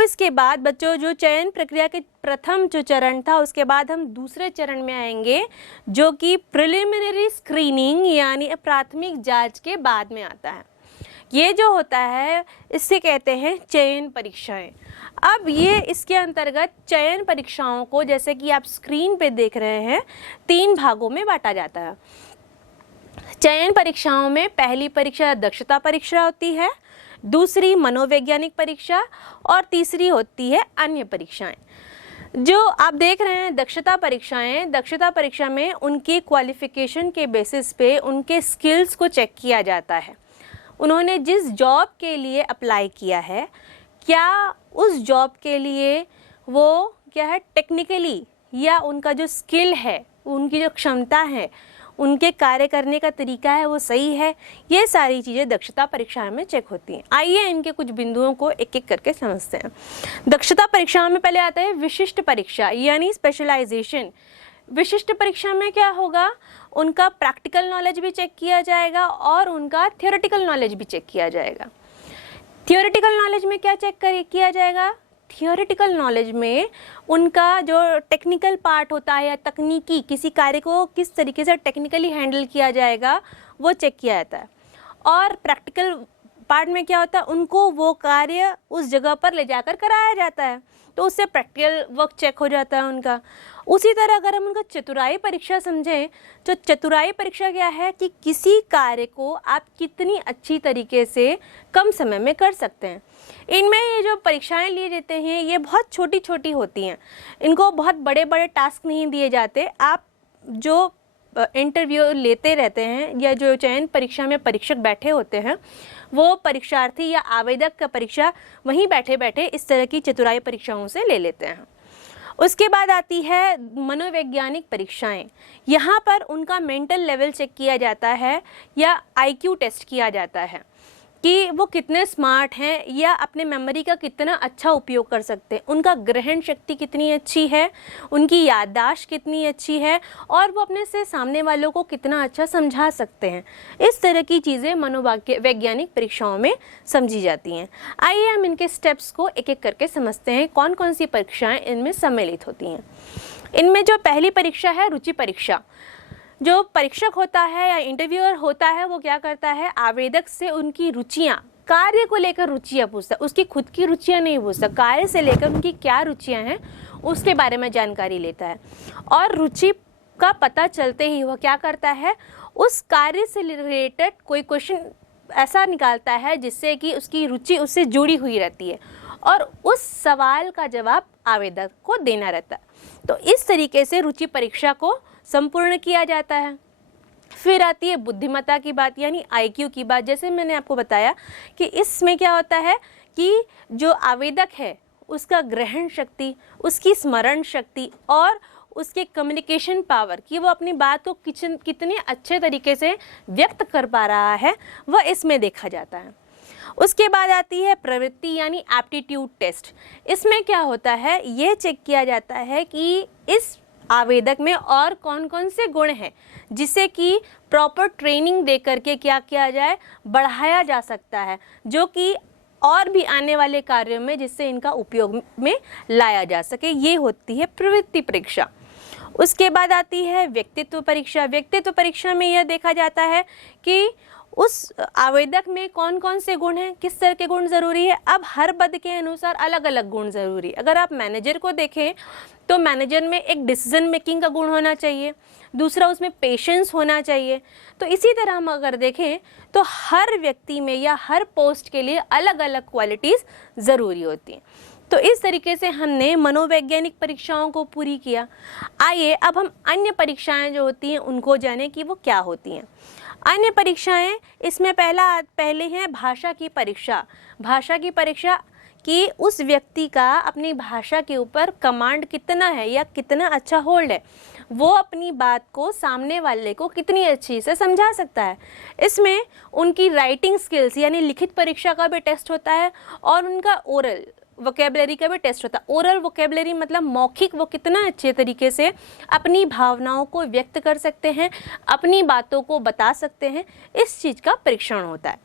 अब इसके बाद बच्चों जो चयन प्रक्रिया के प्रथम जो चरण था, उसके बाद हम दूसरे चरण में आएंगे जो कि प्रिलिमिनरी स्क्रीनिंग यानी प्राथमिक जांच के बाद में आता है। ये जो होता है इससे कहते हैं चयन परीक्षाएं। अब ये इसके अंतर्गत चयन परीक्षाओं को, जैसे कि आप स्क्रीन पे देख रहे हैं, 3 भागों में बांटा जाता है। चयन परीक्षाओं में पहली परीक्षा दक्षता परीक्षा होती है, दूसरी मनोवैज्ञानिक परीक्षा और तीसरी होती है अन्य परीक्षाएं। जो आप देख रहे हैं दक्षता परीक्षाएं, दक्षता परीक्षा में उनकी क्वालिफिकेशन के बेसिस पे उनके स्किल्स को चेक किया जाता है। उन्होंने जिस जॉब के लिए अप्लाई किया है, क्या उस जॉब के लिए वो क्या है टेक्निकली, या उनका जो स्किल है, उनकी जो क्षमता है, उनके कार्य करने का तरीका है वो सही है। ये सारी चीज़ें दक्षता परीक्षा में चेक होती हैं। आइए इनके कुछ बिंदुओं को एक एक करके समझते हैं। दक्षता परीक्षा में पहले आता है विशिष्ट परीक्षा यानी स्पेशलाइजेशन। विशिष्ट परीक्षा में क्या होगा, उनका प्रैक्टिकल नॉलेज भी चेक किया जाएगा और उनका थियोरेटिकल नॉलेज भी चेक किया जाएगा। थियोरेटिकल नॉलेज में क्या चेक किया जाएगा, थियोरेटिकल नॉलेज में उनका जो टेक्निकल पार्ट होता है या तकनीकी, किसी कार्य को किस तरीके से टेक्निकली हैंडल किया जाएगा वो चेक किया जाता है। और प्रैक्टिकल पार्ट में क्या होता है, उनको वो कार्य उस जगह पर ले जाकर कराया जाता है, तो उससे प्रैक्टिकल वर्क चेक हो जाता है उनका। उसी तरह अगर हम उनका चतुराई परीक्षा समझें, तो चतुराई परीक्षा क्या है कि किसी कार्य को आप कितनी अच्छी तरीके से कम समय में कर सकते हैं। इनमें ये जो परीक्षाएं लिए जाते हैं ये बहुत छोटी छोटी होती हैं, इनको बहुत बड़े बड़े टास्क नहीं दिए जाते। आप जो इंटरव्यू लेते रहते हैं या जो चयन परीक्षा में परीक्षक बैठे होते हैं, वो परीक्षार्थी या आवेदक का परीक्षा वहीं बैठे बैठे इस तरह की चतुराई परीक्षाओं से ले लेते हैं। उसके बाद आती है मनोवैज्ञानिक परीक्षाएं। यहाँ पर उनका मेंटल लेवल चेक किया जाता है या आईक्यू टेस्ट किया जाता है कि वो कितने स्मार्ट हैं या अपने मेमोरी का कितना अच्छा उपयोग कर सकते हैं, उनका ग्रहण शक्ति कितनी अच्छी है, उनकी याददाश्त कितनी अच्छी है और वो अपने से सामने वालों को कितना अच्छा समझा सकते हैं। इस तरह की चीज़ें मनोवैज्ञानिक परीक्षाओं में समझी जाती हैं। आइए हम इनके स्टेप्स को एक एक करके समझते हैं, कौन कौन सी परीक्षाएँ इनमें सम्मिलित होती हैं। इनमें जो पहली परीक्षा है रुचि परीक्षा। जो परीक्षक होता है या इंटरव्यूअर होता है वो क्या करता है, आवेदक से उनकी रुचियां, कार्य को लेकर रुचियां पूछता है, उसकी खुद की रुचियां नहीं पूछता, कार्य से लेकर उनकी क्या रुचियां हैं उसके बारे में जानकारी लेता है। और रुचि का पता चलते ही वो क्या करता है, उस कार्य से रिलेटेड कोई क्वेश्चन ऐसा निकालता है जिससे कि उसकी रुचि उससे जुड़ी हुई रहती है और उस सवाल का जवाब आवेदक को देना रहता है। तो इस तरीके से रुचि परीक्षा को संपूर्ण किया जाता है। फिर आती है बुद्धिमत्ता की बात यानी आईक्यू की बात। जैसे मैंने आपको बताया कि इसमें क्या होता है कि जो आवेदक है उसका ग्रहण शक्ति, उसकी स्मरण शक्ति और उसके कम्युनिकेशन पावर, कि वो अपनी बात को कितने अच्छे तरीके से व्यक्त कर पा रहा है, वह इसमें देखा जाता है। उसके बाद आती है प्रवृत्ति यानी एप्टीट्यूड टेस्ट। इसमें क्या होता है, ये चेक किया जाता है कि इस आवेदक में और कौन कौन से गुण हैं जिसे कि प्रॉपर ट्रेनिंग दे करके क्या किया जाए, बढ़ाया जा सकता है, जो कि और भी आने वाले कार्यों में जिससे इनका उपयोग में लाया जा सके। ये होती है प्रवृत्ति परीक्षा। उसके बाद आती है व्यक्तित्व परीक्षा। व्यक्तित्व परीक्षा में यह देखा जाता है कि उस आवेदक में कौन कौन से गुण हैं, किस तरह के गुण ज़रूरी है। अब हर पद के अनुसार अलग अलग गुण ज़रूरी। अगर आप मैनेजर को देखें तो मैनेजर में एक डिसीजन मेकिंग का गुण होना चाहिए, दूसरा उसमें पेशेंस होना चाहिए। तो इसी तरह हम अगर देखें तो हर व्यक्ति में या हर पोस्ट के लिए अलग अलग क्वालिटीज़ ज़रूरी होती हैं। तो इस तरीके से हमने मनोवैज्ञानिक परीक्षाओं को पूरी किया। आइए अब हम अन्य परीक्षाएं जो होती हैं उनको जानें कि वो क्या होती हैं। अन्य परीक्षाएं, इसमें पहले है भाषा की परीक्षा। भाषा की परीक्षा कि उस व्यक्ति का अपनी भाषा के ऊपर कमांड कितना है या कितना अच्छा होल्ड है, वो अपनी बात को सामने वाले को कितनी अच्छी से समझा सकता है। इसमें उनकी राइटिंग स्किल्स यानी लिखित परीक्षा का भी टेस्ट होता है और उनका ओरल वोकेबलरी का भी टेस्ट होता है। ओरल वोकेबलरी मतलब मौखिक, वो कितना अच्छे तरीके से अपनी भावनाओं को व्यक्त कर सकते हैं, अपनी बातों को बता सकते हैं, इस चीज़ का परीक्षण होता है।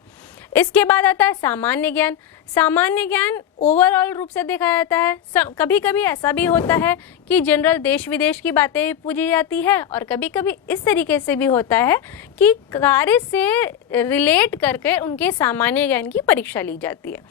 इसके बाद आता है सामान्य ज्ञान। सामान्य ज्ञान ओवरऑल रूप से देखा जाता है, कभी कभी ऐसा भी होता है कि जनरल देश विदेश की बातें पूछी जाती है, और कभी कभी इस तरीके से भी होता है कि कार्य से रिलेट करके उनके सामान्य ज्ञान की परीक्षा ली जाती है।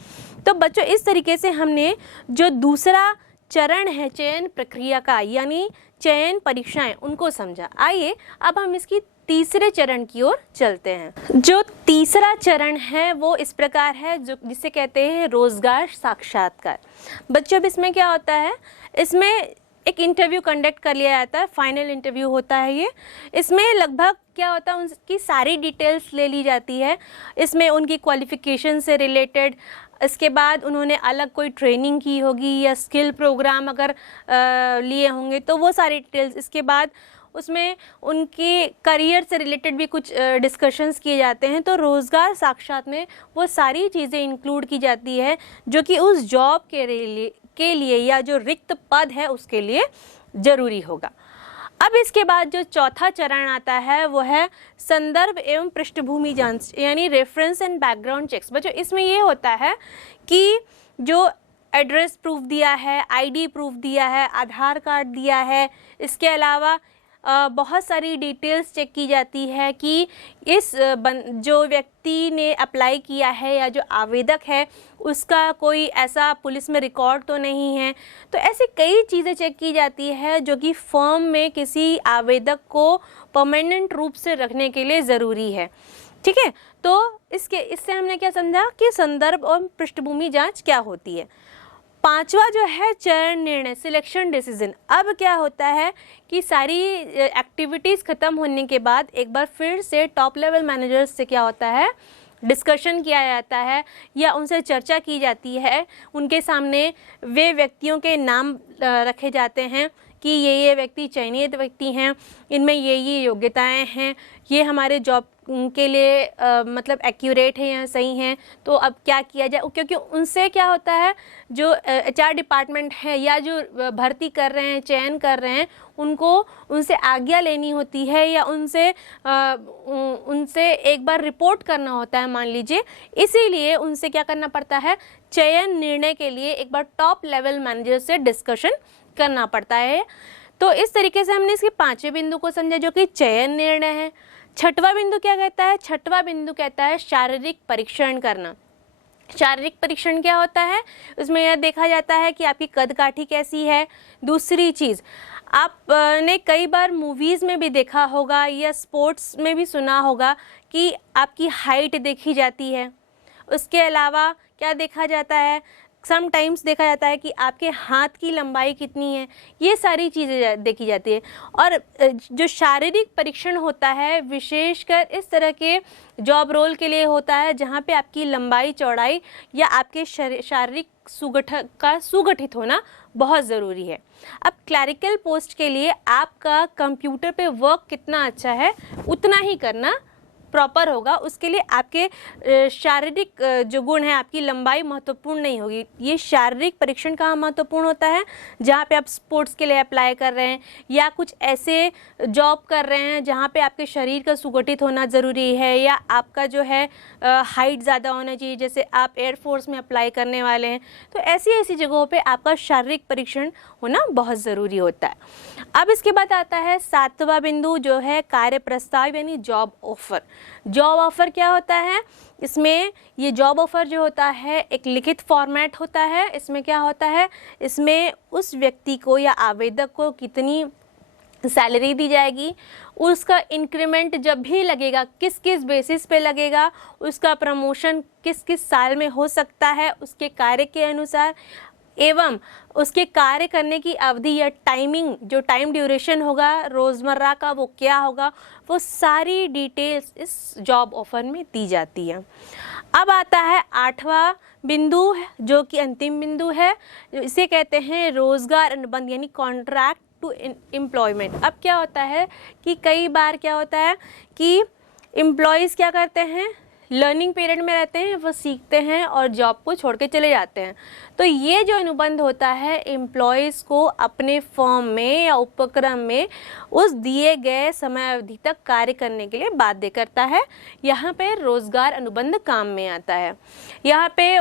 तो बच्चों, इस तरीके से हमने जो दूसरा चरण है चयन प्रक्रिया का, यानी चयन परीक्षाएं, उनको समझा। आइए अब हम इसकी तीसरे चरण की ओर चलते हैं। जो तीसरा चरण है वो इस प्रकार है, जो जिसे कहते हैं रोजगार साक्षात्कार। बच्चों, अब इसमें क्या होता है, इसमें एक इंटरव्यू कंडक्ट कर लिया जाता है, फाइनल इंटरव्यू होता है ये। इसमें लगभग क्या होता है, उनकी सारी डिटेल्स ले ली जाती है। इसमें उनकी क्वालिफिकेशन से रिलेटेड, इसके बाद उन्होंने अलग कोई ट्रेनिंग की होगी या स्किल प्रोग्राम अगर लिए होंगे तो वो सारी डिटेल्स। इसके बाद उसमें उनके करियर से रिलेटेड भी कुछ डिस्कशंस किए जाते हैं। तो रोज़गार साक्षात में वो सारी चीज़ें इंक्लूड की जाती है जो कि उस जॉब के लिए या जो रिक्त पद है उसके लिए ज़रूरी होगा। अब इसके बाद जो चौथा चरण आता है वो है संदर्भ एवं पृष्ठभूमि जांच, यानी रेफरेंस एंड बैकग्राउंड चेक्स। बच्चों, इसमें ये होता है कि जो एड्रेस प्रूफ दिया है, आईडी प्रूफ दिया है, आधार कार्ड दिया है, इसके अलावा बहुत सारी डिटेल्स चेक की जाती है कि जो व्यक्ति ने अप्लाई किया है या जो आवेदक है उसका कोई ऐसा पुलिस में रिकॉर्ड तो नहीं है। तो ऐसी कई चीज़ें चेक की जाती है जो कि फर्म में किसी आवेदक को परमानेंट रूप से रखने के लिए ज़रूरी है। ठीक है, तो इससे हमने क्या समझा कि संदर्भ और पृष्ठभूमि जाँच क्या होती है। पांचवा जो है चयन निर्णय, सिलेक्शन डिसीजन। अब क्या होता है कि सारी एक्टिविटीज़ ख़त्म होने के बाद एक बार फिर से टॉप लेवल मैनेजर्स से क्या होता है, डिस्कशन किया जाता है या उनसे चर्चा की जाती है। उनके सामने वे व्यक्तियों के नाम रखे जाते हैं कि ये व्यक्ति चयनित व्यक्ति हैं, इनमें ये योग्यताएं हैं, ये हमारे जॉब के लिए मतलब एक्यूरेट है या सही हैं, तो अब क्या किया जाए। क्योंकि उनसे क्या होता है, जो HR डिपार्टमेंट है या जो भर्ती कर रहे हैं, चयन कर रहे हैं, उनसे आज्ञा लेनी होती है या उनसे एक बार रिपोर्ट करना होता है, मान लीजिए। इसीलिए उनसे क्या करना पड़ता है, चयन निर्णय के लिए एक बार टॉप लेवल मैनेजर से डिस्कशन करना पड़ता है। तो इस तरीके से हमने इसके पांचवें बिंदु को समझा जो कि चयन निर्णय है। छठवां बिंदु क्या कहता है, छठवां बिंदु कहता है शारीरिक परीक्षण करना। शारीरिक परीक्षण क्या होता है, उसमें यह देखा जाता है कि आपकी कद काठी कैसी है। दूसरी चीज़, आपने कई बार मूवीज़ में भी देखा होगा या स्पोर्ट्स में भी सुना होगा कि आपकी हाइट देखी जाती है। उसके अलावा क्या देखा जाता है, समटाइम्स देखा जाता है कि आपके हाथ की लंबाई कितनी है। ये सारी चीज़ें देखी जाती है। और जो शारीरिक परीक्षण होता है विशेषकर इस तरह के जॉब रोल के लिए होता है जहाँ पे आपकी लंबाई चौड़ाई या आपके शारीरिक सुगठित होना बहुत ज़रूरी है। अब क्लरिकल पोस्ट के लिए आपका कंप्यूटर पे वर्क कितना अच्छा है उतना ही करना प्रॉपर होगा। उसके लिए आपके शारीरिक जो गुण है, आपकी लंबाई महत्वपूर्ण नहीं होगी। ये शारीरिक परीक्षण कहाँ महत्वपूर्ण होता है, जहाँ पे आप स्पोर्ट्स के लिए अप्लाई कर रहे हैं या कुछ ऐसे जॉब कर रहे हैं जहाँ पे आपके शरीर का सुगठित होना ज़रूरी है, या आपका जो है हाइट ज़्यादा होना चाहिए, जैसे आप एयरफोर्स में अप्लाई करने वाले हैं। तो ऐसी जगहों पर आपका शारीरिक परीक्षण होना बहुत ज़रूरी होता है। अब इसके बाद आता है सातवां बिंदु जो है कार्य प्रस्ताव यानी जॉब ऑफर। जॉब ऑफर क्या होता है, इसमें ये जॉब ऑफर जो होता है एक लिखित फॉर्मेट होता है। इसमें क्या होता है, इसमें उस व्यक्ति को या आवेदक को कितनी सैलरी दी जाएगी, उसका इंक्रीमेंट जब भी लगेगा किस किस बेसिस पे लगेगा, उसका प्रमोशन किस किस साल में हो सकता है उसके कार्य के अनुसार, एवं उसके कार्य करने की अवधि या टाइमिंग, जो टाइम ड्यूरेशन होगा रोज़मर्रा का वो क्या होगा, वो सारी डिटेल्स इस जॉब ऑफर में दी जाती है। अब आता है आठवां बिंदु जो कि अंतिम बिंदु है, इसे कहते हैं रोज़गार अनुबंध यानी कॉन्ट्रैक्ट टू एम्प्लॉयमेंट। अब क्या होता है कि कई बार क्या होता है कि एम्प्लॉयज़ क्या करते हैं, लर्निंग पीरियड में रहते हैं, वो सीखते हैं और जॉब को छोड़ के चले जाते हैं। तो ये जो अनुबंध होता है एम्प्लॉयज़ को अपने फर्म में या उपक्रम में उस दिए गए समय अवधि तक कार्य करने के लिए बाध्य करता है। यहाँ पे रोजगार अनुबंध काम में आता है। यहाँ पे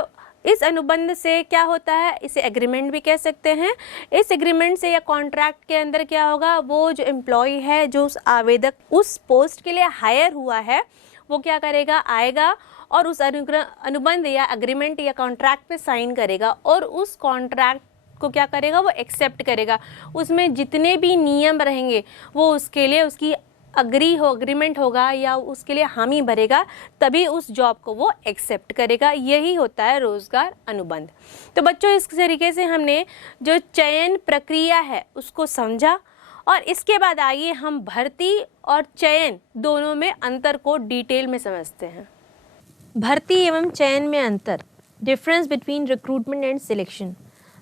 इस अनुबंध से क्या होता है, इसे एग्रीमेंट भी कह सकते हैं। इस एग्रीमेंट से या कॉन्ट्रैक्ट के अंदर क्या होगा, वो जो एम्प्लॉय है, जो उस आवेदक उस पोस्ट के लिए हायर हुआ है, वो क्या करेगा, आएगा और उस अनुबंध या एग्रीमेंट या कॉन्ट्रैक्ट पे साइन करेगा और उस कॉन्ट्रैक्ट को क्या करेगा, वो एक्सेप्ट करेगा। उसमें जितने भी नियम रहेंगे वो उसके लिए उसकी अग्रीमेंट होगा या उसके लिए हामी भरेगा, तभी उस जॉब को वो एक्सेप्ट करेगा। यही होता है रोजगार अनुबंध। तो बच्चों, इस तरीके से हमने जो चयन प्रक्रिया है उसको समझा और इसके बाद आइए हम भर्ती और चयन दोनों में अंतर को डिटेल में समझते हैं। भर्ती एवं चयन में अंतर, difference between recruitment and selection.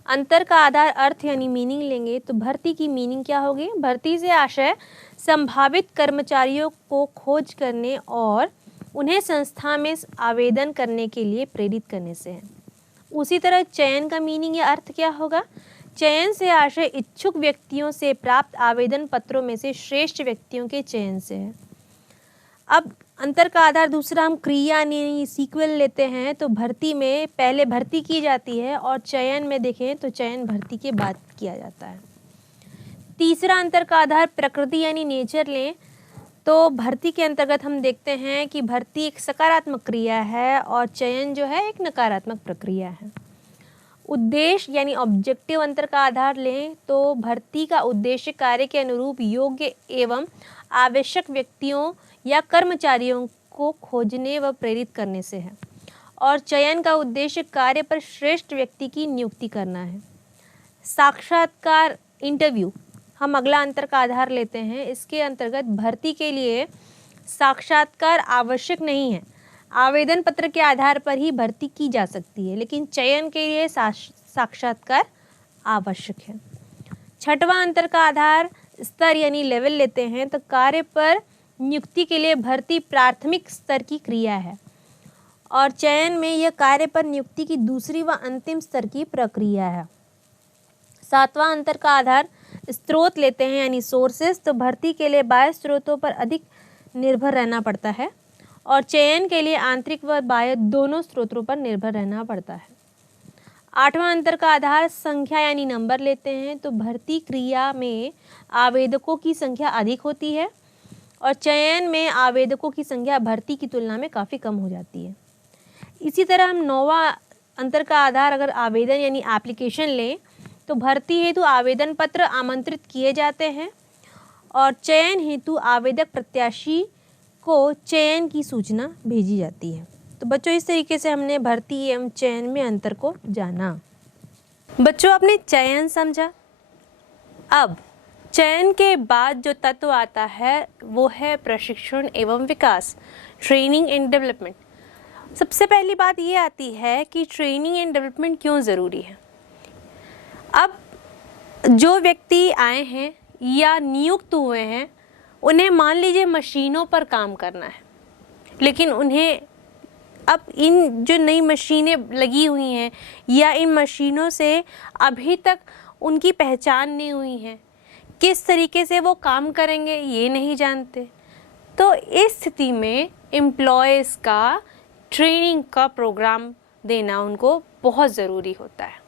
अंतर का आधार अर्थ यानी मीनिंग लेंगे तो भर्ती की मीनिंग क्या होगी, भर्ती से आशय संभावित कर्मचारियों को खोज करने और उन्हें संस्था में आवेदन करने के लिए प्रेरित करने से है। उसी तरह चयन का मीनिंग या अर्थ क्या होगा, चयन से आशय इच्छुक व्यक्तियों से प्राप्त आवेदन पत्रों में से श्रेष्ठ व्यक्तियों के चयन से है। अब अंतर का आधार दूसरा हम क्रिया यानी सीक्वल लेते हैं तो भर्ती में पहले भर्ती की जाती है और चयन में देखें तो चयन भर्ती के बाद किया जाता है। तीसरा अंतर का आधार प्रकृति यानी नेचर लें तो भर्ती के अंतर्गत हम देखते हैं कि भर्ती एक सकारात्मक क्रिया है और चयन जो है एक नकारात्मक प्रक्रिया है। उद्देश्य यानी ऑब्जेक्टिव अंतर का आधार लें तो भर्ती का उद्देश्य कार्य के अनुरूप योग्य एवं आवश्यक व्यक्तियों या कर्मचारियों को खोजने व प्रेरित करने से है और चयन का उद्देश्य कार्य पर श्रेष्ठ व्यक्ति की नियुक्ति करना है। साक्षात्कार इंटरव्यू हम अगला अंतर का आधार लेते हैं। इसके अंतर्गत भर्ती के लिए साक्षात्कार आवश्यक नहीं है, आवेदन पत्र के आधार पर ही भर्ती की जा सकती है, लेकिन चयन के लिए साक्षात्कार आवश्यक है। छठवां अंतर का आधार स्तर यानी लेवल लेते हैं तो कार्य पर नियुक्ति के लिए भर्ती प्राथमिक स्तर की क्रिया है और चयन में यह कार्य पर नियुक्ति की दूसरी व अंतिम स्तर की प्रक्रिया है। सातवां अंतर का आधार स्रोत लेते हैं यानी सोर्सेस, तो भर्ती के लिए बाह्य स्रोतों पर अधिक निर्भर रहना पड़ता है और चयन के लिए आंतरिक व बाह्य दोनों स्रोतों पर निर्भर रहना पड़ता है। आठवां अंतर का आधार संख्या यानी नंबर लेते हैं तो भर्ती क्रिया में आवेदकों की संख्या अधिक होती है और चयन में आवेदकों की संख्या भर्ती की तुलना में काफ़ी कम हो जाती है। इसी तरह हम नौवां अंतर का आधार अगर आवेदन यानी एप्लीकेशन लें तो भर्ती हेतु आवेदन पत्र आमंत्रित किए जाते हैं और चयन हेतु आवेदक प्रत्याशी को चयन की सूचना भेजी जाती है। तो बच्चों, इस तरीके से हमने भर्ती एवं चयन में अंतर को जाना। बच्चों, आपने चयन समझा। अब चयन के बाद जो तत्व आता है वो है प्रशिक्षण एवं विकास, ट्रेनिंग एंड डेवलपमेंट। सबसे पहली बात ये आती है कि ट्रेनिंग एंड डेवलपमेंट क्यों ज़रूरी है। अब जो व्यक्ति आए हैं या नियुक्त हुए हैं उन्हें मान लीजिए मशीनों पर काम करना है, लेकिन उन्हें अब इन जो नई मशीनें लगी हुई हैं या इन मशीनों से अभी तक उनकी पहचान नहीं हुई है, किस तरीके से वो काम करेंगे ये नहीं जानते। तो इस स्थिति में एम्प्लॉयज़ का ट्रेनिंग का प्रोग्राम देना उनको बहुत ज़रूरी होता है।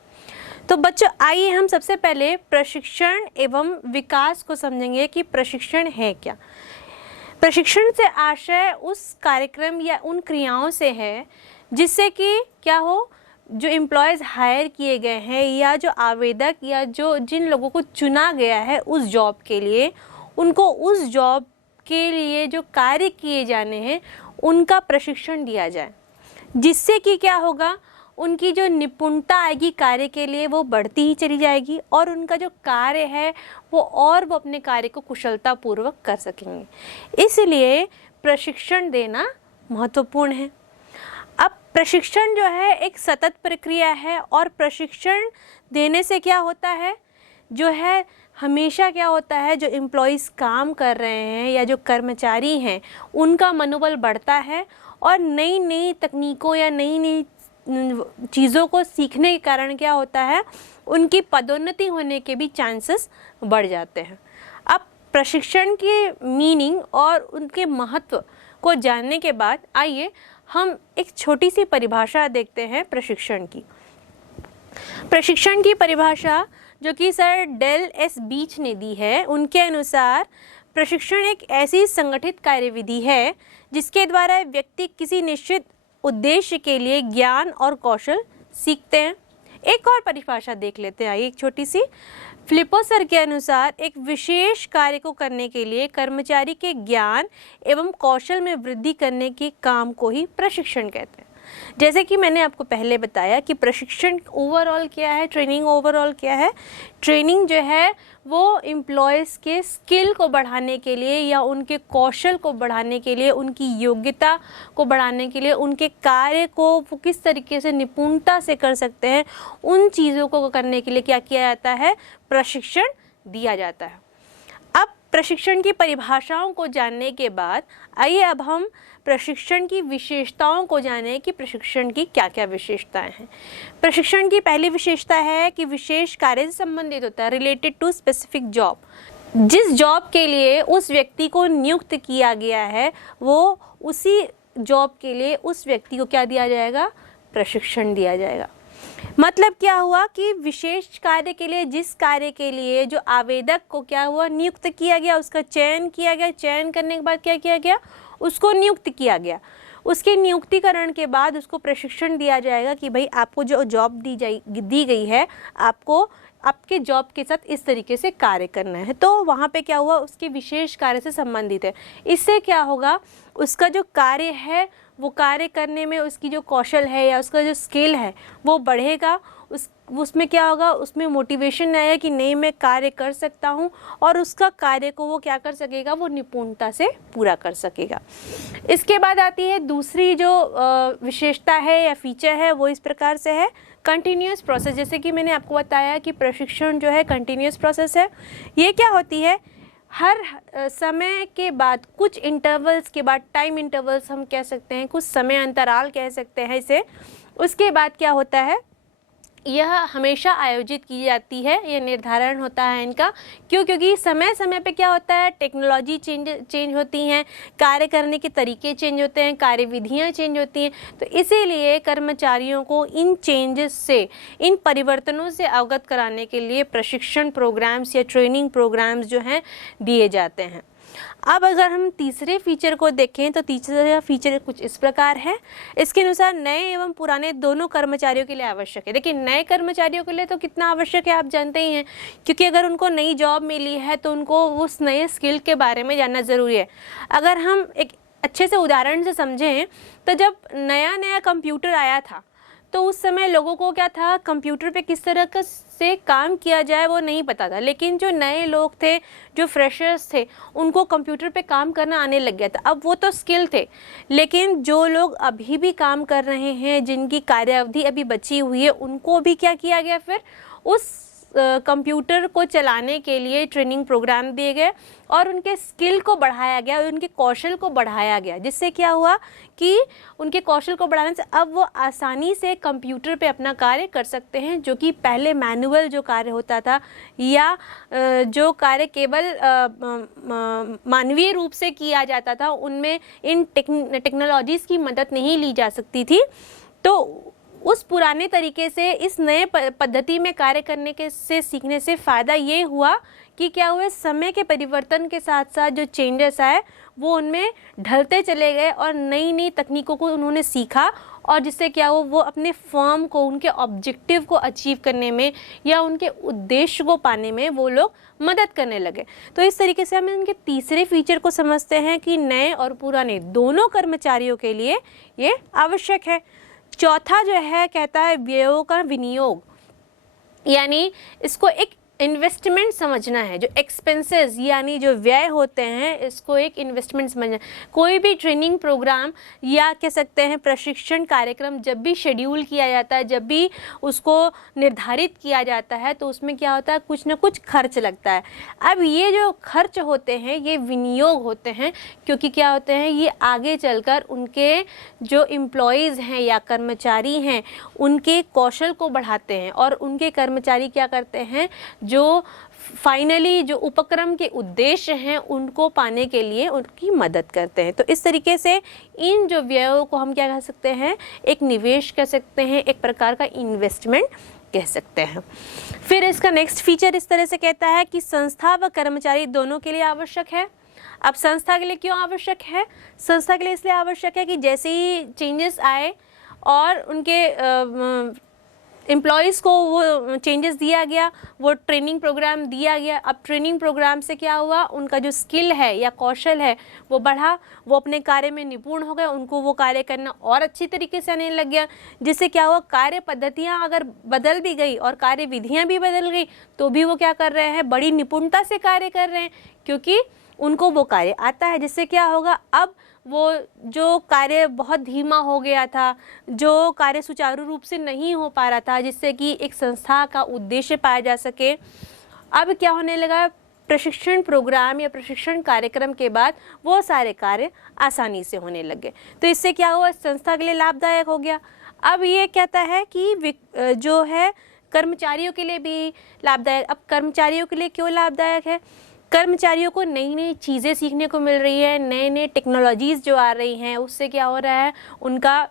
तो बच्चों, आइए हम सबसे पहले प्रशिक्षण एवं विकास को समझेंगे कि प्रशिक्षण है क्या। प्रशिक्षण से आशय उस कार्यक्रम या उन क्रियाओं से है जिससे कि क्या हो, जो एम्प्लॉयज़ हायर किए गए हैं या जो आवेदक या जो जिन लोगों को चुना गया है उस जॉब के लिए, उनको उस जॉब के लिए जो कार्य किए जाने हैं उनका प्रशिक्षण दिया जाए, जिससे कि क्या होगा, उनकी जो निपुणता आएगी कार्य के लिए वो बढ़ती ही चली जाएगी और उनका जो कार्य है वो अपने कार्य को कुशलतापूर्वक कर सकेंगे। इसलिए प्रशिक्षण देना महत्वपूर्ण है। अब प्रशिक्षण जो है एक सतत प्रक्रिया है और प्रशिक्षण देने से क्या होता है, जो है हमेशा क्या होता है, जो एम्प्लॉयज़ काम कर रहे हैं या जो कर्मचारी हैं उनका मनोबल बढ़ता है और नई नई तकनीकों या नई नई चीज़ों को सीखने के कारण क्या होता है, उनकी पदोन्नति होने के भी चांसेस बढ़ जाते हैं। अब प्रशिक्षण की मीनिंग और उनके महत्व को जानने के बाद आइए हम एक छोटी सी परिभाषा देखते हैं प्रशिक्षण की। प्रशिक्षण की परिभाषा जो कि सर डेल एस बीच ने दी है, उनके अनुसार प्रशिक्षण एक ऐसी संगठित कार्यविधि है जिसके द्वारा व्यक्ति किसी निश्चित उद्देश्य के लिए ज्ञान और कौशल सीखते हैं। एक और परिभाषा देख लेते हैं, आइए एक छोटी सी। फिलिपो सर के अनुसार एक विशेष कार्य को करने के लिए कर्मचारी के ज्ञान एवं कौशल में वृद्धि करने के काम को ही प्रशिक्षण कहते हैं। जैसे कि मैंने आपको पहले बताया कि प्रशिक्षण ओवरऑल क्या है, ट्रेनिंग ओवरऑल क्या है। ट्रेनिंग जो है वो एम्प्लॉयज़ के स्किल को बढ़ाने के लिए या उनके कौशल को बढ़ाने के लिए, उनकी योग्यता को बढ़ाने के लिए, उनके कार्य को वो किस तरीके से निपुणता से कर सकते हैं, उन चीज़ों को करने के लिए क्या किया जाता है, प्रशिक्षण दिया जाता है। अब प्रशिक्षण की परिभाषाओं को जानने के बाद आइए अब हम प्रशिक्षण की विशेषताओं को जानें कि प्रशिक्षण की क्या क्या विशेषताएं हैं। प्रशिक्षण की पहली विशेषता है कि विशेष कार्य से संबंधित होता है, रिलेटेड टू स्पेसिफिक जॉब। जिस जॉब के लिए उस व्यक्ति को नियुक्त किया गया है, वो उसी जॉब के लिए उस व्यक्ति को क्या दिया जाएगा, प्रशिक्षण दिया जाएगा। मतलब क्या हुआ कि विशेष कार्य के लिए, जिस कार्य के लिए जो आवेदक को क्या हुआ, नियुक्त किया गया, उसका चयन किया गया, चयन करने के बाद क्या किया गया, उसको नियुक्त किया गया। उसके नियुक्तिकरण के बाद उसको प्रशिक्षण दिया जाएगा कि भाई आपको जो जॉब दी गई है, आपको आपके जॉब के साथ इस तरीके से कार्य करना है। तो वहाँ पे क्या हुआ, उसके विशेष कार्य से संबंधित है। इससे क्या होगा, उसका जो कार्य है वो कार्य करने में उसकी जो कौशल है या उसका जो स्किल है वो बढ़ेगा। उसमें क्या होगा, उसमें मोटिवेशन आएगा कि नहीं मैं कार्य कर सकता हूँ, और उसका कार्य को वो क्या कर सकेगा, वो निपुणता से पूरा कर सकेगा। इसके बाद आती है दूसरी जो विशेषता है या फीचर है, वो इस प्रकार से है, कंटिन्यूअस प्रोसेस। जैसे कि मैंने आपको बताया कि प्रशिक्षण जो है कंटिन्यूअस प्रोसेस है। ये क्या होती है, हर समय के बाद, कुछ इंटरवल्स के बाद, टाइम इंटरवल्स हम कह सकते हैं, कुछ समय अंतराल कह सकते हैं इसे, उसके बाद क्या होता है, यह हमेशा आयोजित की जाती है, यह निर्धारण होता है इनका। क्यों? क्योंकि समय समय पे क्या होता है, टेक्नोलॉजी चेंज होती हैं, कार्य करने के तरीके चेंज होते हैं, कार्यविधियाँ चेंज होती हैं। तो इसीलिए कर्मचारियों को इन चेंजेस से, इन परिवर्तनों से अवगत कराने के लिए प्रशिक्षण प्रोग्राम्स या ट्रेनिंग प्रोग्राम्स जो हैं दिए जाते हैं। अब अगर हम तीसरे फीचर को देखें तो तीसरा फीचर कुछ इस प्रकार है। इसके अनुसार नए एवं पुराने दोनों कर्मचारियों के लिए आवश्यक है। देखिए, नए कर्मचारियों के लिए तो कितना आवश्यक है आप जानते ही हैं, क्योंकि अगर उनको नई जॉब मिली है तो उनको उस नए स्किल के बारे में जानना ज़रूरी है। अगर हम एक अच्छे से उदाहरण से समझें तो जब नया नया कंप्यूटर आया था तो उस समय लोगों को क्या था, कंप्यूटर पे किस तरह से काम किया जाए वो नहीं पता था। लेकिन जो नए लोग थे, जो फ्रेशर्स थे, उनको कंप्यूटर पे काम करना आने लग गया था। अब वो तो स्किल थे, लेकिन जो लोग अभी भी काम कर रहे हैं, जिनकी कार्य अवधि अभी बची हुई है, उनको भी क्या किया गया, फिर उस कंप्यूटर को चलाने के लिए ट्रेनिंग प्रोग्राम दिए गए और उनके स्किल को बढ़ाया गया, उनके कौशल को बढ़ाया गया। जिससे क्या हुआ कि उनके कौशल को बढ़ाने से अब वो आसानी से कंप्यूटर पे अपना कार्य कर सकते हैं, जो कि पहले मैनुअल जो कार्य होता था या जो कार्य केवल मानवीय रूप से किया जाता था, उनमें इन टेक्नोलॉजीज़ की मदद नहीं ली जा सकती थी। तो उस पुराने तरीके से इस नए पद्धति में कार्य करने के से सीखने से फ़ायदा ये हुआ कि क्या हुआ, समय के परिवर्तन के साथ साथ जो चेंजेस आए वो उनमें ढलते चले गए और नई नई तकनीकों को उन्होंने सीखा, और जिससे क्या हुआ, वो अपने फर्म को, उनके ऑब्जेक्टिव को अचीव करने में या उनके उद्देश्य को पाने में वो लोग मदद करने लगे। तो इस तरीके से हम इनके तीसरे फीचर को समझते हैं कि नए और पुराने दोनों कर्मचारियों के लिए ये आवश्यक है। चौथा जो है कहता है व्ययों का विनियोग, यानी इसको एक इन्वेस्टमेंट समझना है, जो एक्सपेंसेस यानी जो व्यय होते हैं इसको एक इन्वेस्टमेंट समझना है। कोई भी ट्रेनिंग प्रोग्राम या कह सकते हैं प्रशिक्षण कार्यक्रम जब भी शेड्यूल किया जाता है, जब भी उसको निर्धारित किया जाता है तो उसमें क्या होता है, कुछ ना कुछ खर्च लगता है। अब ये जो खर्च होते हैं ये विनियोग होते हैं, क्योंकि क्या होते हैं, ये आगे चलकर उनके जो एम्प्लॉयज़ हैं या कर्मचारी हैं उनके कौशल को बढ़ाते हैं और उनके कर्मचारी क्या करते हैं, जो फाइनली जो उपक्रम के उद्देश्य हैं उनको पाने के लिए उनकी मदद करते हैं। तो इस तरीके से इन जो व्ययों को हम क्या कह सकते हैं, एक निवेश कह सकते हैं, एक प्रकार का इन्वेस्टमेंट कह सकते हैं। फिर इसका नेक्स्ट फीचर इस तरह से कहता है कि संस्था व कर्मचारी दोनों के लिए आवश्यक है। अब संस्था के लिए क्यों आवश्यक है? संस्था के लिए इसलिए आवश्यक है कि जैसे ही चेंजेस आए और उनके एम्प्लॉयज़ को वो चेंजेस दिया गया, वो ट्रेनिंग प्रोग्राम दिया गया। अब ट्रेनिंग प्रोग्राम से क्या हुआ, उनका जो स्किल है या कौशल है वो बढ़ा, वो अपने कार्य में निपुण हो गए, उनको वो कार्य करना और अच्छी तरीके से आने लग गया। जिससे क्या हुआ, कार्य पद्धतियाँ अगर बदल भी गई और कार्य विधियाँ भी बदल गई तो भी वो क्या कर रहे हैं, बड़ी निपुणता से कार्य कर रहे हैं, क्योंकि उनको वो कार्य आता है। जिससे क्या होगा, अब वो जो कार्य बहुत धीमा हो गया था, जो कार्य सुचारू रूप से नहीं हो पा रहा था, जिससे कि एक संस्था का उद्देश्य पाया जा सके, अब क्या होने लगा, प्रशिक्षण प्रोग्राम या प्रशिक्षण कार्यक्रम के बाद वो सारे कार्य आसानी से होने लगे। तो इससे क्या हुआ, संस्था के लिए लाभदायक हो गया। अब ये कहता है कि जो है कर्मचारियों के लिए भी लाभदायक। अब कर्मचारियों के लिए क्यों लाभदायक है? कर्मचारियों को नई नई चीज़ें सीखने को मिल रही है, नए नए टेक्नोलॉजीज़ जो आ रही हैं उससे क्या हो रहा है, उनका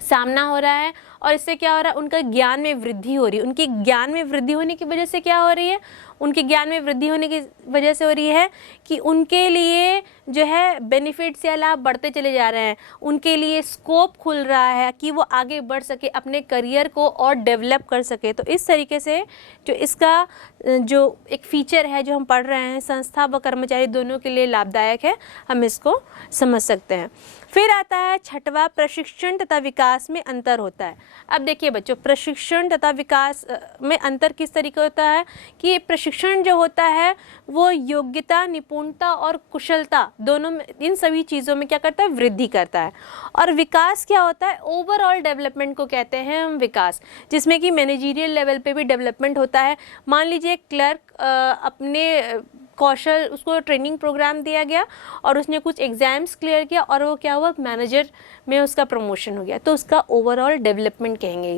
सामना हो रहा है और इससे क्या हो रहा है, उनका ज्ञान में वृद्धि हो रही है। उनके ज्ञान में वृद्धि होने की वजह से क्या हो रही है, उनके ज्ञान में वृद्धि होने की वजह से हो रही है कि उनके लिए जो है बेनिफिट्स या लाभ बढ़ते चले जा रहे हैं, उनके लिए स्कोप खुल रहा है कि वो आगे बढ़ सके, अपने करियर को और डेवलप कर सके। तो इस तरीके से जो इसका जो एक फीचर है जो हम पढ़ रहे हैं, संस्था व कर्मचारी दोनों के लिए लाभदायक है, हम इसको समझ सकते हैं। फिर आता है छठवां, प्रशिक्षण तथा विकास में अंतर होता है। अब देखिए बच्चों, प्रशिक्षण तथा विकास में अंतर किस तरीके होता है कि प्रशिक्षण जो होता है वो योग्यता, निपुणता और कुशलता दोनों में, इन सभी चीज़ों में क्या करता है, वृद्धि करता है। और विकास क्या होता है, ओवरऑल डेवलपमेंट को कहते हैं हम विकास, जिसमें कि मैनेजरियल लेवल पे भी डेवलपमेंट होता है। मान लीजिए क्लर्क अपने कौशल, उसको ट्रेनिंग प्रोग्राम दिया गया और उसने कुछ एग्ज़ाम्स क्लियर किया और वो क्या हुआ, मैनेजर में उसका प्रमोशन हो गया, तो उसका ओवरऑल डेवलपमेंट कहेंगे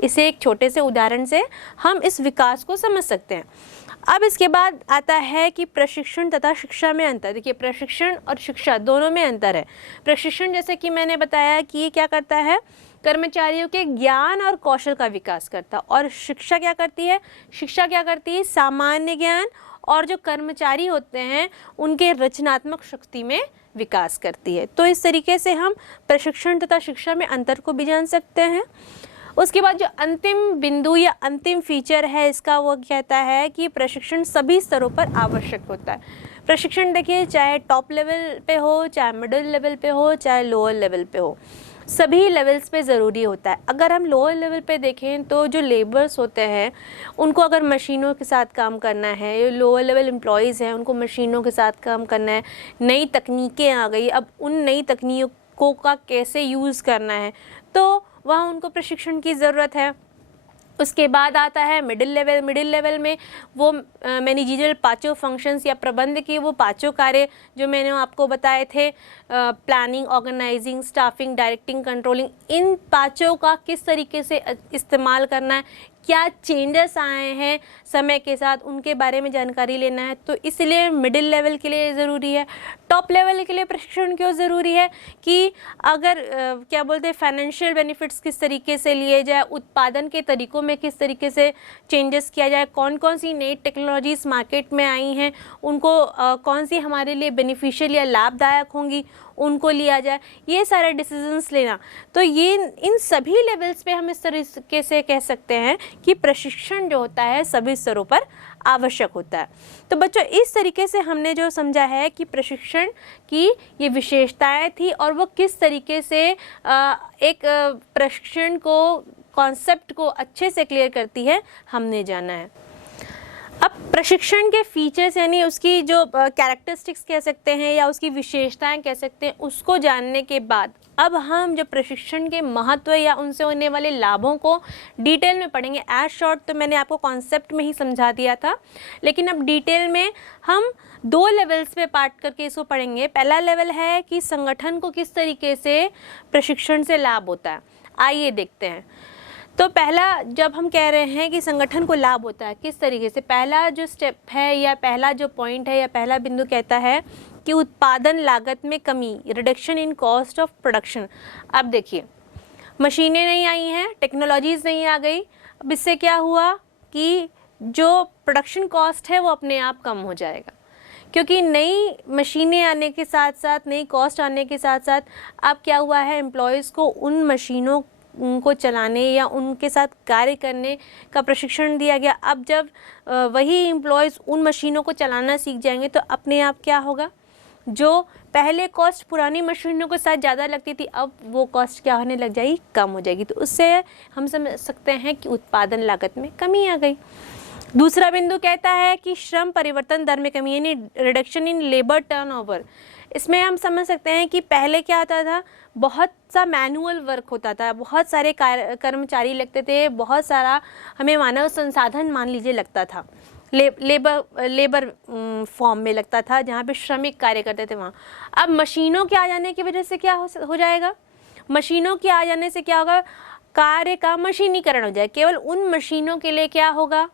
इसे एक छोटे से उदाहरण से हम इस विकास को समझ सकते हैं। अब इसके बाद आता है कि प्रशिक्षण तथा शिक्षा में अंतर। देखिए, प्रशिक्षण और शिक्षा दोनों में अंतर है। प्रशिक्षण जैसे कि मैंने बताया कि ये क्या करता है, कर्मचारियों के ज्ञान और कौशल का विकास करता है, और शिक्षा क्या करती है, शिक्षा क्या करती है, सामान्य ज्ञान और जो कर्मचारी होते हैं उनके रचनात्मक शक्ति में विकास करती है। तो इस तरीके से हम प्रशिक्षण तथा शिक्षा में अंतर को भी जान सकते हैं। उसके बाद जो अंतिम बिंदु या अंतिम फीचर है इसका, वो कहता है कि प्रशिक्षण सभी स्तरों पर आवश्यक होता है। प्रशिक्षण देखिए, चाहे टॉप लेवल पे हो, चाहे मिडिल लेवल पे हो, चाहे लोअर लेवल पे हो, सभी लेवल्स पे ज़रूरी होता है। अगर हम लोअर लेवल पे देखें तो जो लेबर्स होते हैं उनको अगर मशीनों के साथ काम करना है, लोअर लेवल एम्प्लॉयज़ हैं उनको मशीनों के साथ काम करना है, नई तकनीकें आ गई, अब उन नई तकनीकों का कैसे यूज़ करना है, तो वहाँ उनको प्रशिक्षण की ज़रूरत है। उसके बाद आता है मिडिल लेवल में वो मैनेजरियल पाँचों फंक्शंस या प्रबंध के वो पाँचों कार्य जो मैंने आपको बताए थे, planning, organising, staffing, directing, controlling, इन पाँचों का किस तरीके से इस्तेमाल करना है, क्या चेंजेस आए हैं समय के साथ, उनके बारे में जानकारी लेना है। तो इसलिए मिडिल लेवल के लिए ज़रूरी है। टॉप लेवल के लिए प्रशिक्षण क्यों ज़रूरी है कि अगर क्या बोलते हैं, फाइनेंशियल बेनिफिट्स किस तरीके से लिए जाए, उत्पादन के तरीक़ों में किस तरीके से चेंजेस किया जाए, कौन कौन सी नई टेक्नोलॉजीज़ मार्केट में आई हैं, उनको कौन सी हमारे लिए बेनिफिशियल या लाभदायक होंगी, उनको लिया जाए, ये सारे डिसीजंस लेना। तो ये इन सभी लेवल्स पे हम इस तरीके से कह सकते हैं कि प्रशिक्षण जो होता है सभी स्तरों पर आवश्यक होता है। तो बच्चों, इस तरीके से हमने जो समझा है कि प्रशिक्षण की ये विशेषताएं थी और वो किस तरीके से एक प्रशिक्षण को, कॉन्सेप्ट को अच्छे से क्लियर करती है, हमने जाना है। अब प्रशिक्षण के फीचर्स यानी उसकी जो कैरेक्टरिस्टिक्स कह सकते हैं या उसकी विशेषताएं कह सकते हैं, उसको जानने के बाद अब हम जो प्रशिक्षण के महत्व या उनसे होने वाले लाभों को डिटेल में पढ़ेंगे। एज शॉर्ट तो मैंने आपको कॉन्सेप्ट में ही समझा दिया था, लेकिन अब डिटेल में हम 2 लेवल्स पे पार्ट करके इसको पढ़ेंगे। पहला लेवल है कि संगठन को किस तरीके से प्रशिक्षण से लाभ होता है। आइए देखते हैं। तो पहला, जब हम कह रहे हैं कि संगठन को लाभ होता है किस तरीके से, पहला जो स्टेप है या पहला जो पॉइंट है या पहला बिंदु कहता है कि उत्पादन लागत में कमी, reduction in cost of production. अब देखिए, मशीनें नहीं आई हैं, टेक्नोलॉजीज़ नहीं आ गई, अब इससे क्या हुआ कि जो प्रोडक्शन कॉस्ट है वो अपने आप कम हो जाएगा, क्योंकि नई मशीनें आने के साथ साथ, नई कॉस्ट आने के साथ साथ अब क्या हुआ है, एम्प्लॉयज़ को उन मशीनों को चलाने या उनके साथ कार्य करने का प्रशिक्षण दिया गया। अब जब वही एम्प्लॉयज़ उन मशीनों को चलाना सीख जाएंगे तो अपने आप क्या होगा, जो पहले कॉस्ट पुरानी मशीनों के साथ ज़्यादा लगती थी, अब वो कॉस्ट क्या होने लग जाएगी, कम हो जाएगी। तो उससे हम समझ सकते हैं कि उत्पादन लागत में कमी आ गई। दूसरा बिंदु कहता है कि श्रम परिवर्तन दर में कमी, यानी रिडक्शन इन लेबर टर्नओवर। इसमें हम समझ सकते हैं कि पहले क्या होता था, बहुत सा मैनुअल वर्क होता था, बहुत सारे कर्मचारी लगते थे, बहुत सारा हमें मानव संसाधन मान लीजिए लगता था, लेबर फॉर्म में लगता था, जहाँ पे श्रमिक कार्य करते थे वहाँ। अब मशीनों के आ जाने की वजह से क्या हो जाएगा, मशीनों के आ जाने से क्या होगा, कार्य का मशीनीकरण हो जाए। केवल उन मशीनों के लिए क्या होगा,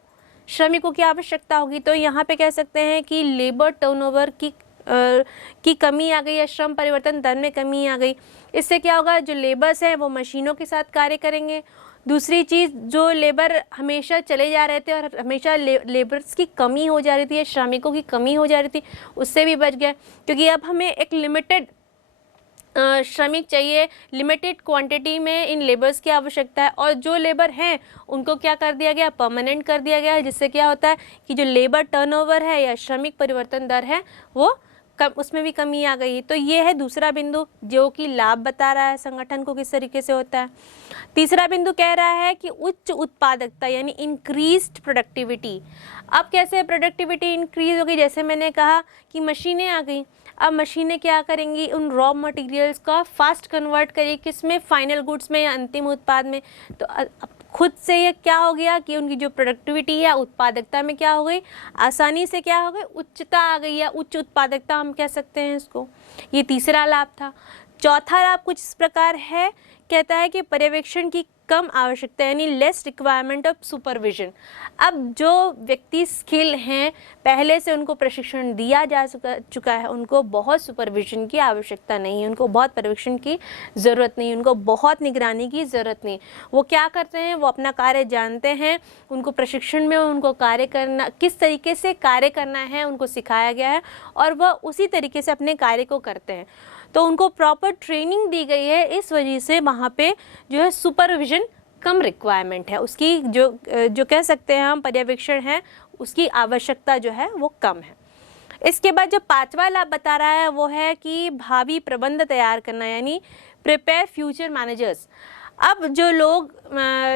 श्रमिकों की आवश्यकता होगी। तो यहाँ पे कह सकते हैं कि लेबर टर्नओवर की कमी आ गई या श्रम परिवर्तन दर में कमी आ गई। इससे क्या होगा, जो लेबर्स हैं वो मशीनों के साथ कार्य करेंगे। दूसरी चीज़, जो लेबर हमेशा चले जा रहे थे और हमेशा लेबर्स की कमी हो जा रही थी या श्रमिकों की कमी हो जा रही थी, उससे भी बच गए, क्योंकि अब हमें एक लिमिटेड श्रमिक चाहिए, लिमिटेड क्वांटिटी में इन लेबर्स की आवश्यकता है। और जो लेबर हैं उनको क्या कर दिया गया, परमानेंट कर दिया गया है, जिससे क्या होता है कि जो लेबर टर्नओवर है या श्रमिक परिवर्तन दर है वो उसमें भी कमी आ गई। तो ये है दूसरा बिंदु जो कि लाभ बता रहा है संगठन को किस तरीके से होता है। तीसरा बिंदु कह रहा है कि उच्च उत्पादकता यानी इंक्रीज्ड प्रोडक्टिविटी। अब कैसे प्रोडक्टिविटी इंक्रीज होगी, जैसे मैंने कहा कि मशीनें आ गई। अब मशीनें क्या करेंगी, उन रॉ मटेरियल्स का फास्ट कन्वर्ट करेगी किसमें, फाइनल गुड्स में या अंतिम उत्पाद में। तो अब खुद से ये क्या हो गया कि उनकी जो प्रोडक्टिविटी है, उत्पादकता में क्या हो गई, आसानी से क्या हो गई, उच्चता आ गई या उच्च उत्पादकता हम कह सकते हैं इसको। ये तीसरा लाभ था। चौथा लाभ कुछ इस प्रकार है, कहता है कि पर्यवेक्षण की कम आवश्यकता यानी लेस रिक्वायरमेंट ऑफ सुपरविजन। अब जो व्यक्ति स्किल हैं, पहले से उनको प्रशिक्षण दिया जा चुका है, उनको बहुत सुपरविजन की आवश्यकता नहीं है, उनको बहुत पर्यवेक्षण की ज़रूरत नहीं, उनको बहुत निगरानी की ज़रूरत नहीं। वो क्या करते हैं, वो अपना कार्य जानते हैं, उनको प्रशिक्षण में उनको कार्य करना, किस तरीके से कार्य करना है उनको सिखाया गया है और वह उसी तरीके से अपने कार्य को करते हैं। तो उनको प्रॉपर ट्रेनिंग दी गई है, इस वजह से वहाँ पे जो है सुपरविजन कम रिक्वायरमेंट है, उसकी जो कह सकते हैं हम पर्यवेक्षण है उसकी आवश्यकता जो है वो कम है। इसके बाद जो पांचवा लाभ बता रहा है वो है कि भावी प्रबंध तैयार करना यानी प्रिपेयर फ्यूचर मैनेजर्स। अब जो लोग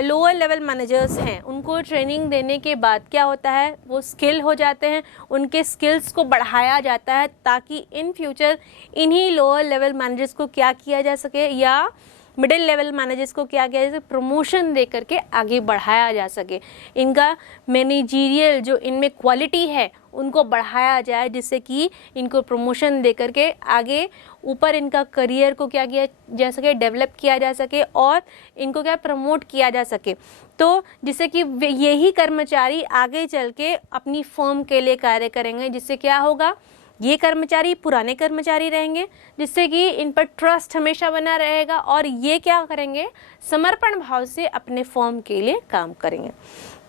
लोअर लेवल मैनेजर्स हैं उनको ट्रेनिंग देने के बाद क्या होता है, वो स्किल हो जाते हैं, उनके स्किल्स को बढ़ाया जाता है ताकि इन फ्यूचर इन्हीं लोअर लेवल मैनेजर्स को क्या किया जा सके या मिडिल लेवल मैनेजर्स को क्या किया जाए, प्रमोशन दे करके आगे बढ़ाया जा सके। इनका मैनेजरियल जो इनमें क्वालिटी है उनको बढ़ाया जाए, जिससे कि इनको प्रमोशन दे करके आगे ऊपर इनका करियर को क्या किया जा सके, डेवलप किया जा सके और इनको क्या प्रमोट किया जा सके। तो जिससे कि यही कर्मचारी आगे चल के अपनी फर्म के लिए कार्य करेंगे, जिससे क्या होगा, ये कर्मचारी पुराने कर्मचारी रहेंगे, जिससे कि इन पर ट्रस्ट हमेशा बना रहेगा और ये क्या करेंगे, समर्पण भाव से अपने फर्म के लिए काम करेंगे।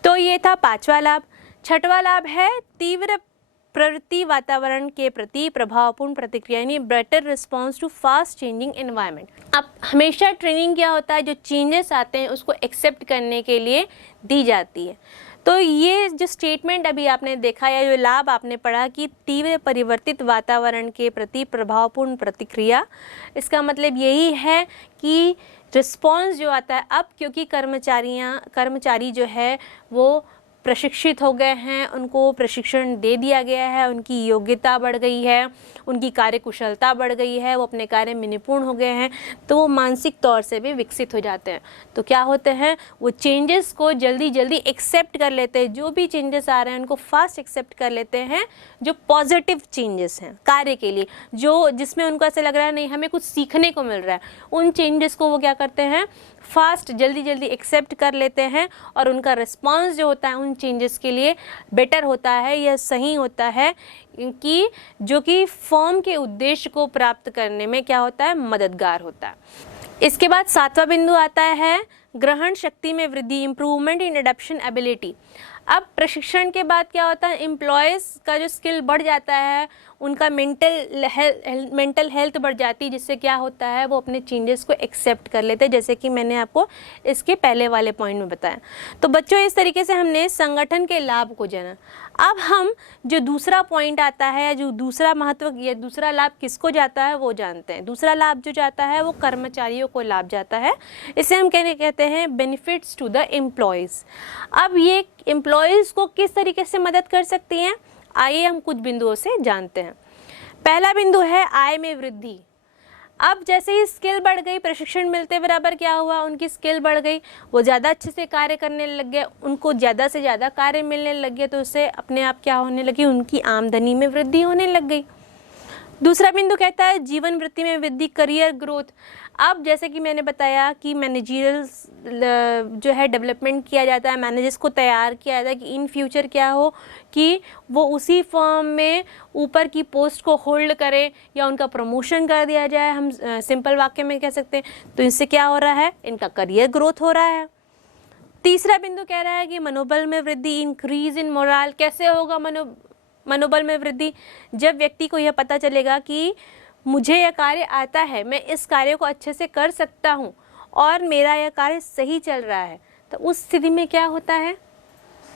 तो ये था पांचवा लाभ। छठवां लाभ है तीव्र प्रवृत्ति वातावरण के प्रति प्रभावपूर्ण प्रतिक्रिया यानी better response to fast changing environment. अब हमेशा ट्रेनिंग क्या होता है, जो चेंजेस आते हैं उसको एक्सेप्ट करने के लिए दी जाती है। तो ये जो स्टेटमेंट अभी आपने देखा या जो लाभ आपने पढ़ा कि तीव्र परिवर्तित वातावरण के प्रति प्रभावपूर्ण प्रतिक्रिया, इसका मतलब यही है कि रिस्पॉन्स जो आता है अब, क्योंकि कर्मचारी जो है वो प्रशिक्षित हो गए हैं, उनको प्रशिक्षण दे दिया गया है, उनकी योग्यता बढ़ गई है, उनकी कार्यकुशलता बढ़ गई है, वो अपने कार्य में निपुण हो गए हैं, तो वो मानसिक तौर से भी विकसित हो जाते हैं। तो क्या होते हैं, वो चेंजेस को जल्दी जल्दी एक्सेप्ट कर लेते हैं, जो भी चेंजेस आ रहे हैं उनको फास्ट एक्सेप्ट कर लेते हैं, जो पॉजिटिव चेंजेस हैं कार्य के लिए, जो जिसमें उनको ऐसा लग रहा है नहीं हमें कुछ सीखने को मिल रहा है, उन चेंजेस को वो क्या करते हैं, फास्ट जल्दी जल्दी एक्सेप्ट कर लेते हैं, और उनका रिस्पॉन्स जो होता है उन चेंजेस के लिए बेटर होता है, यह सही होता है, कि जो कि फॉर्म के उद्देश्य को प्राप्त करने में क्या होता है, मददगार होता है। इसके बाद 7वां बिंदु आता है ग्रहण शक्ति में वृद्धि, इम्प्रूवमेंट इन एडेप्शन एबिलिटी। अब प्रशिक्षण के बाद क्या होता है, एम्प्लॉयज़ का जो स्किल बढ़ जाता है, उनका मेंटल हेल्थ बढ़ जाती है, जिससे क्या होता है वो अपने चेंजेस को एक्सेप्ट कर लेते हैं, जैसे कि मैंने आपको इसके पहले वाले पॉइंट में बताया। तो बच्चों इस तरीके से हमने संगठन के लाभ को जाना। अब हम जो दूसरा पॉइंट आता है, जो दूसरा महत्व या दूसरा लाभ किसको जाता है वो जानते हैं। दूसरा लाभ जो जाता है वो कर्मचारियों को लाभ जाता है, इसे हम कहते हैं बेनिफिट्स टू द एम्प्लॉयज़। अब ये एम्प्लॉयज़ को किस तरीके से मदद कर सकती हैं, आइए हम कुछ बिंदुओं से जानते हैं। पहला बिंदु है आय में वृद्धि। अब जैसे ही स्किल बढ़ गई, प्रशिक्षण मिलते बराबर क्या हुआ, उनकी स्किल बढ़ गई, वो ज़्यादा अच्छे से कार्य करने लग गए, उनको ज़्यादा से ज़्यादा कार्य मिलने लग गए, तो उससे अपने आप क्या होने लगी, उनकी आमदनी में वृद्धि होने लग गई। दूसरा बिंदु कहता है जीवन वृत्ति में वृद्धि, करियर ग्रोथ। अब जैसे कि मैंने बताया कि मैनेजरियल जो है डेवलपमेंट किया जाता है, मैनेजर्स को तैयार किया जाता है कि इन फ्यूचर क्या हो कि वो उसी फर्म में ऊपर की पोस्ट को होल्ड करें या उनका प्रमोशन कर दिया जाए, हम सिंपल वाक्य में कह सकते हैं। तो इससे क्या हो रहा है, इनका करियर ग्रोथ हो रहा है। तीसरा बिंदु कह रहा है कि मनोबल में वृद्धि, इंक्रीज इन मोरल। कैसे होगा मनोबल में वृद्धि, जब व्यक्ति को यह पता चलेगा कि मुझे यह कार्य आता है, मैं इस कार्य को अच्छे से कर सकता हूँ और मेरा यह कार्य सही चल रहा है, तो उस स्थिति में क्या होता है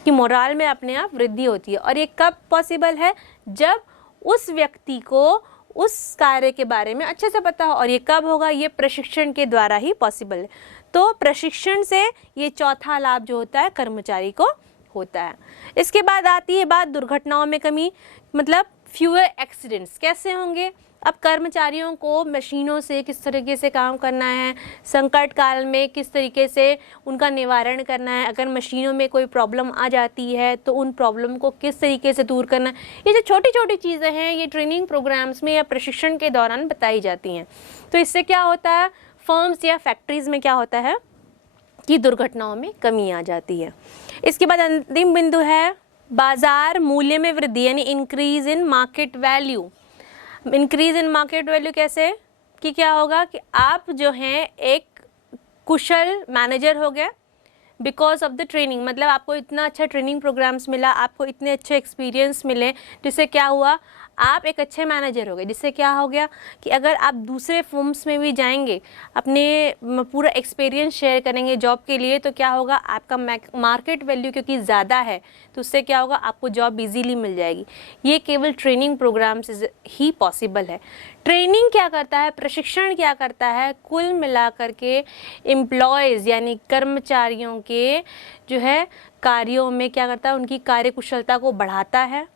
कि मोरल में अपने आप वृद्धि होती है। और ये कब पॉसिबल है, जब उस व्यक्ति को उस कार्य के बारे में अच्छे से पता हो। और ये कब होगा, ये प्रशिक्षण के द्वारा ही पॉसिबल है। तो प्रशिक्षण से ये चौथा लाभ जो होता है कर्मचारी को होता है। इसके बाद आती है बात दुर्घटनाओं में कमी, मतलब फ्यूअर एक्सीडेंट्स। कैसे होंगे, अब कर्मचारियों को मशीनों से किस तरीके से काम करना है, संकट काल में किस तरीके से उनका निवारण करना है, अगर मशीनों में कोई प्रॉब्लम आ जाती है तो उन प्रॉब्लम को किस तरीके से दूर करना है, ये जो छोटी छोटी चीज़ें हैं ये ट्रेनिंग प्रोग्राम्स में या प्रशिक्षण के दौरान बताई जाती हैं। तो इससे क्या होता है, फर्म्स या फैक्ट्रीज़ में क्या होता है कि दुर्घटनाओं में कमी आ जाती है। इसके बाद अंतिम बिंदु है बाजार मूल्य में वृद्धि, यानी increase in market value. Increase in market value कैसे, कि क्या होगा कि आप जो हैं एक कुशल मैनेजर हो गए बिकॉज ऑफ द ट्रेनिंग, मतलब आपको इतना अच्छा ट्रेनिंग प्रोग्राम्स मिला, आपको इतने अच्छे एक्सपीरियंस मिले, जिससे क्या हुआ आप एक अच्छे मैनेजर हो गए। जिससे क्या हो गया कि अगर आप दूसरे फर्म्स में भी जाएंगे, अपने पूरा एक्सपीरियंस शेयर करेंगे जॉब के लिए, तो क्या होगा आपका मार्केट वैल्यू क्योंकि ज़्यादा है, तो उससे क्या होगा आपको जॉब इजीली मिल जाएगी। ये केवल ट्रेनिंग प्रोग्राम से ही पॉसिबल है। ट्रेनिंग क्या करता है, प्रशिक्षण क्या करता है, कुल मिलाकर के एम्प्लॉयज़ यानी कर्मचारियों के जो है कार्यों में क्या करता है, उनकी कार्यकुशलता को बढ़ाता है,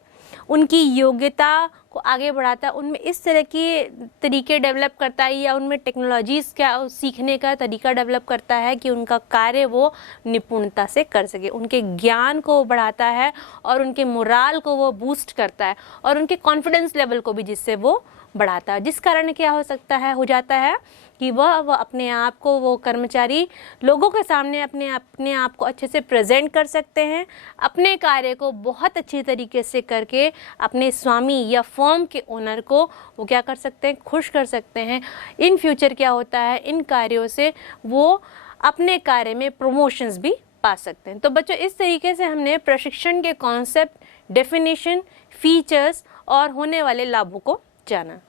उनकी योग्यता को आगे बढ़ाता है, उनमें इस तरह के तरीके डेवलप करता है या उनमें टेक्नोलॉजीज़ क्या सीखने का तरीका डेवलप करता है कि उनका कार्य वो निपुणता से कर सके। उनके ज्ञान को बढ़ाता है और उनके मोराल को वो बूस्ट करता है और उनके कॉन्फिडेंस लेवल को भी जिससे वो बढ़ाता है, जिस कारण क्या हो जाता है कि वह अपने आप को, वो कर्मचारी लोगों के सामने अपने आप को अच्छे से प्रेजेंट कर सकते हैं, अपने कार्य को बहुत अच्छी तरीके से करके अपने स्वामी या फर्म के ओनर को वो क्या कर सकते हैं, खुश कर सकते हैं। इन फ्यूचर क्या होता है, इन कार्यों से वो अपने कार्य में प्रमोशंस भी पा सकते हैं। तो बच्चों इस तरीके से हमने प्रशिक्षण के कॉन्सेप्ट, डेफिनेशन, फीचर्स और होने वाले लाभों को जाना।